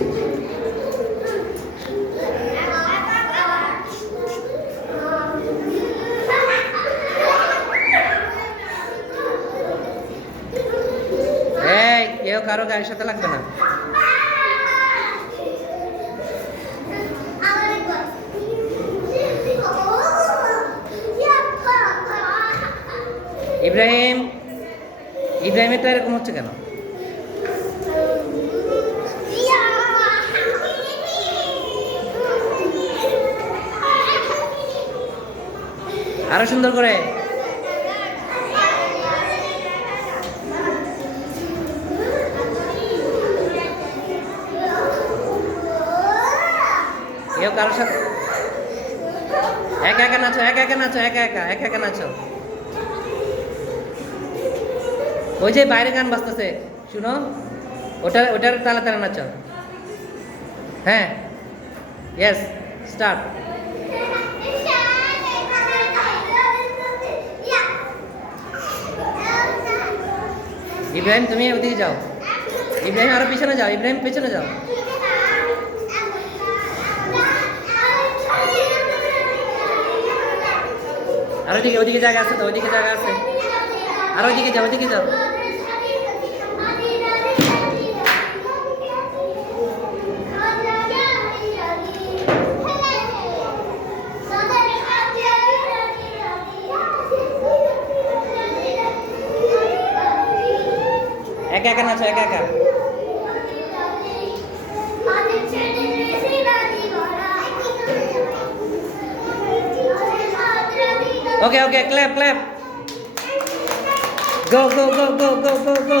এই কেউ কারো গায়ের সাথে লাগবে না। ইব্রাহিম, ইব্রাহিমের তো এরকম হচ্ছে কেন? আরো সুন্দর করে। কেউ কারোর সাথে একা একা নাচো, একা একা নাচো, একা একা একা একা নাচো। ওই যে বাইরে গান বাজতেছে, শুনো, ওটার তালে তালে নাচো। হ্যাঁ, ইয়েস, স্টার্ট। ইব্রাহিম তুমি ওদিকে যাও, ইব্রাহিম আরো পিছনে যাও, ইব্রাহিম পিছনে যাও। আর ওইদিকে, ওইদিকে জায়গা আছে তো, ওইদিকে জায়গা আছে। আর ওইদিকে যাও, ওইদিকে যাও। একা একা নাচো, একা একা। Okay okay, clap clap. Go, go, go, go, go, go, go.